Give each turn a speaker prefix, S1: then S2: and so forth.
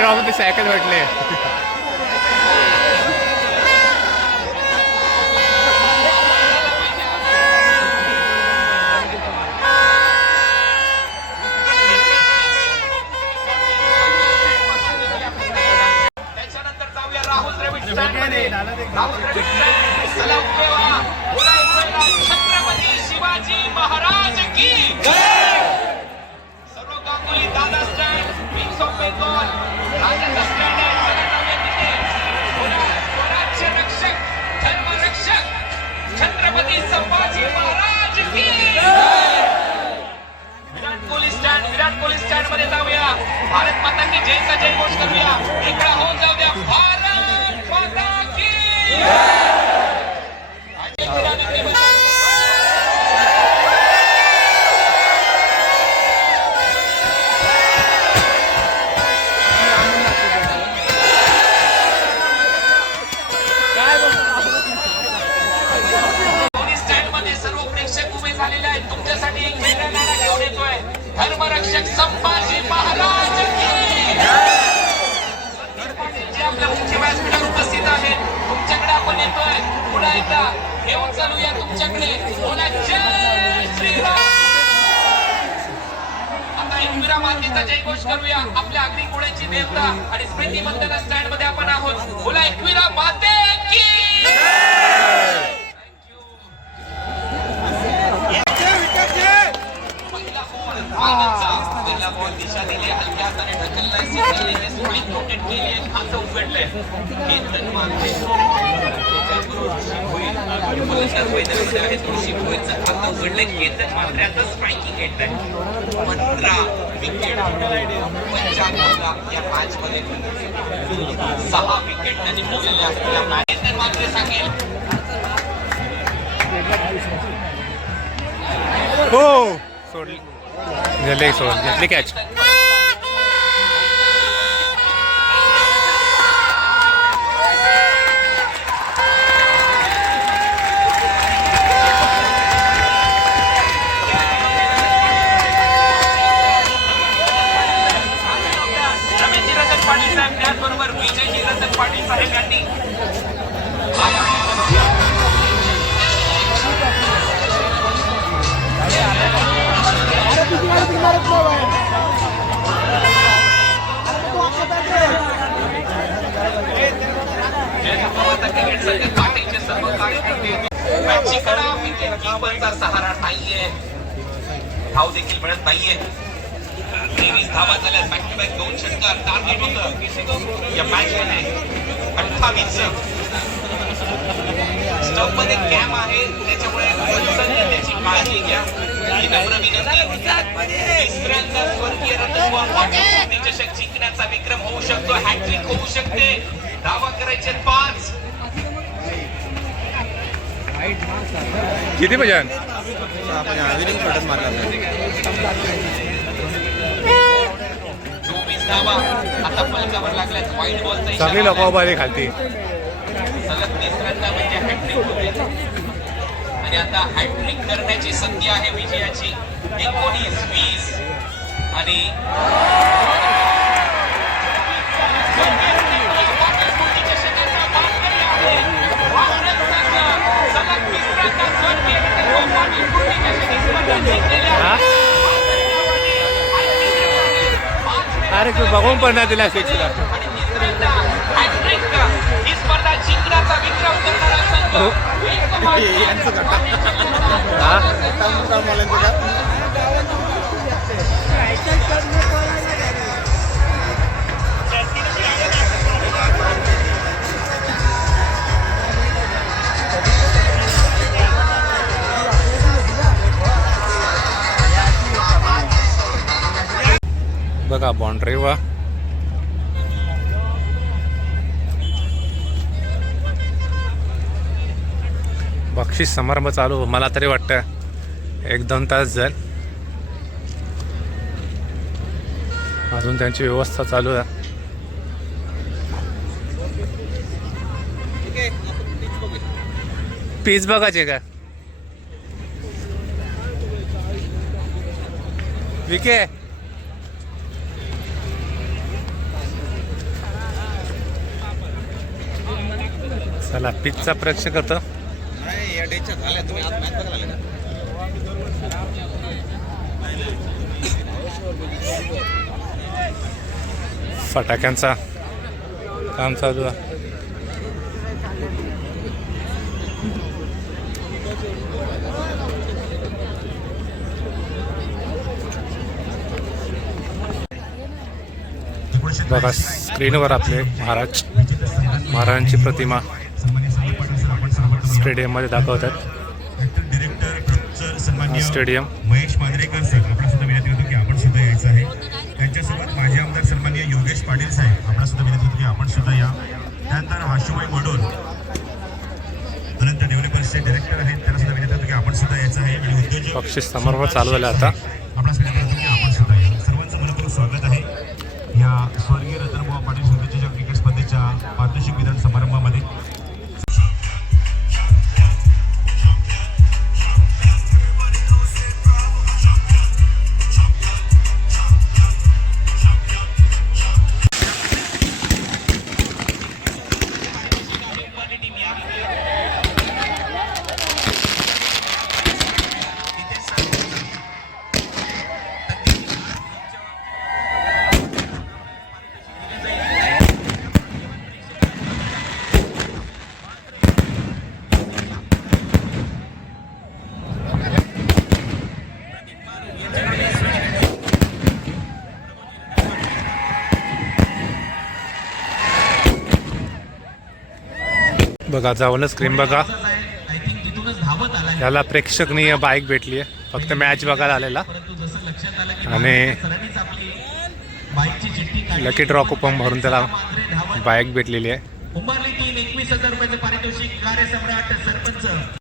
S1: पेट्रोलमध्ये cycle भेटले.
S2: छत्रपती शिवाजी महाराज की सर्व गांगुली दादा स्टँड ส่งไปก่อนหลังจากนั้น पुन्हा घेऊन चालूया तुमच्याकडे. बोला जय श्रीराम. आता एक विरामातीचा जयघोष करूया. आपल्या अग्नी कुळाची देवता आणि स्मृती मंदना स्टँडमध्ये आपण आहोत. बोला एकविरा माते की बॉल दिशा दिली हलक्या हाताने ढकललाय सिंगल लेग स्ट्राईक रोटेट केली आहे. खातं उघडलंय. केतन मागचे फलंदाज वैदर्भीय आहे. थोडीशी भुईचं खातं उघडलंय. केतन मात्र आता स्ट्रायकिंग एट आहे. पंधरा विकेट पंचावन्नला या मॅच मध्ये सहा विकेट त्यांनी मॅच केतन मात्र सांगेल.
S1: हो. सोडली. झाले सोडून घेतली कॅच
S2: पाटीलचे सर्व कार्यकर्ते सहारा नाहीये धाव देखील मिळत नाहीये तेवीस धावा झाल्या बॅक टू बॅक दोन षटकार टार्गेट होतं या मॅच मध्ये अठ्ठावीसमध्ये कॅम आहे त्याच्यामुळे त्याची काळजी घ्या विनंती तिसऱ्यांदा स्वर्गीय रतनबुवा चषक जिंकण्याचा विक्रम होऊ शकतो हॅट्रिक होऊ शकते धावा करायचे पाच
S1: किती भजन
S2: आता
S1: सगळी लोक उभारी खालती
S2: म्हणजे आणि आता हॅट्रिक करण्याची संधी आहे विजयाची. एकोणीस वीस आणि
S1: हा? अरे तू बघून पण ना दिला सिक्सला
S2: आणि हो.
S1: बघा बाउंड्री वा बक्षीस समारंभ चालू मला तरी वाटतं एक दोन तास जाईल. अजून त्यांची व्यवस्था चालू आहे. पीच बघायचे का? विके चला पिचचा प्रेक्षक होतं
S2: नाही या डेच्या झाल्या तुम्ही आज मॅच बघायला का
S1: फटाक्यांचा काम चालू आहे. बघा स्क्रीनवर आपले महाराज महाराजांची प्रतिमा. स्टेडियममध्ये दाखवतात. स्टेडियम.
S3: महेश मांजरेकर सर आपला सुद्धा विनंती करतो की आपण सुद्धा यायचं आहे. त्यांच्यासोबत माजी आमदार सन्माननीय योगेश पाटील साहेब आपला सुद्धा विनंती करतो की आपण सुद्धा या. त्यानंतर आशुभाई वडोल अनंत डेव्हलपर्सचे डिरेक्टर आहेत. त्यांना सुद्धा विनंती करतो की आपण सुद्धा यायचं आहे. आणि उद्योजक
S1: बक्षीस समारोह चालू झाला आता.
S3: करतो की आपण सुद्धा या. सर्वांचं मनपूर्वक स्वागत आहे. या स्वर्गीय
S1: बघा जवळ स्क्रीन बघा. याला प्रेक्षकनीय बाईक भेटली आहे. फक्त मॅच बघायला आलेला. आणि लकी ड्रॉ कुपन भरून त्याला बाईक भेटलेली आहे.